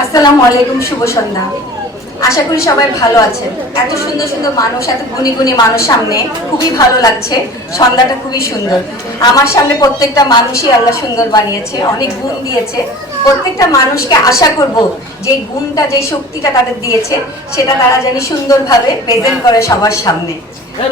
আসসালামু আলাইকুম শুভ সন্ধ্যা। আশা করি সবাই ভালো আছেন। এত সুন্দর সুন্দর মানুষ এত গুণী গুণী মানুষ সামনে খুবই ভালো লাগছে। সন্ধ্যাটা খুবই সুন্দর। আমার সামনে প্রত্যেকটা মানুষই আল্লাহ সুন্দর বানিয়েছে অনেক গুণ দিয়েছে। প্রত্যেকটা মানুষকে আশা করব যে গুণটা যে শক্তিটা তাদের দিয়েছে সেটা তারা জানি সুন্দরভাবে প্রেজেন্ট করে সবার সামনে।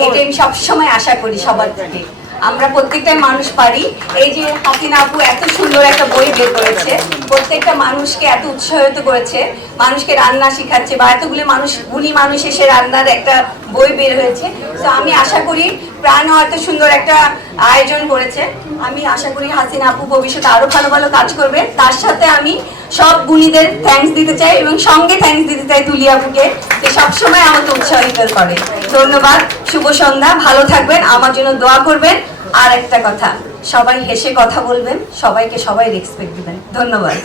এটা আমি সবসময় আশা করি সবার থেকে। আমরা প্রত্যেকটা মানুষ পারি। এই যে হাসিনা আপু এত সুন্দর একটা বই বের করেছে। প্রত্যেকটা মানুষকে এত উৎসাহিত করেছে। মানুষকে রান্না শেখাচ্ছে বা এতগুলো মানুষ গুণী মানুষ এসে রান্নার একটা বই বের হয়েছে। তো আমি আশা করি প্রাণ এত সুন্দর একটা আয়োজন করেছে। আমি আশা করি হাসিনা আপু ভবিষ্যতে আরও ভালো ভালো কাজ করবে। তার সাথে আমি সব গুণীদের থ্যাঙ্কস দিতে চাই এবং সঙ্গে থ্যাঙ্কস দিতে চাই তুলি আপুকে। সবসময় আমাকে উৎসাহিত করে ধন্যবাদ, শুভ সন্ধ্যা, ভালো থাকবেন, আমার জন্য দোয়া করবেন। আর একটা কথা, সবাই হেসে কথা বলবেন, সবাইকে সবাই রেসপেক্ট দিবেন। ধন্যবাদ।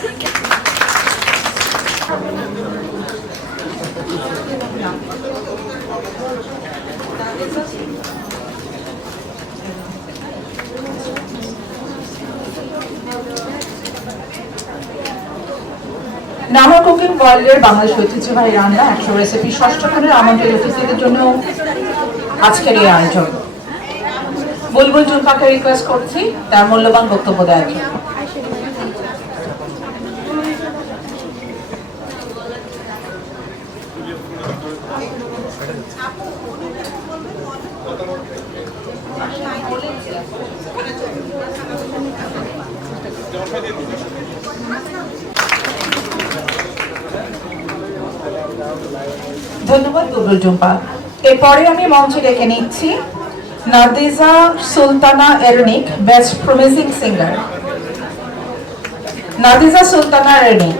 নামা কুকিং ওয়ার্ল্ডের বাংলাদেশ ঐতিহ্যবাহী রান্না একশো রেসিপি ষষ্ঠ খণ্ডের আমন্ত্রিত অতিথিদের জন্য আজকের এই আয়োজন। বুলবুল জুলপাকে রিকোয়েস্ট করছি, তার মূল্যবান বক্তব্য দেওয়ার জন্য। ধন্যবাদ দুর্বল জুম্পা এরপরে আমি মঞ্চে ডেকে নিচ্ছি Nadija Sultana Ernik best promising singer Nadija Sultana Ernik.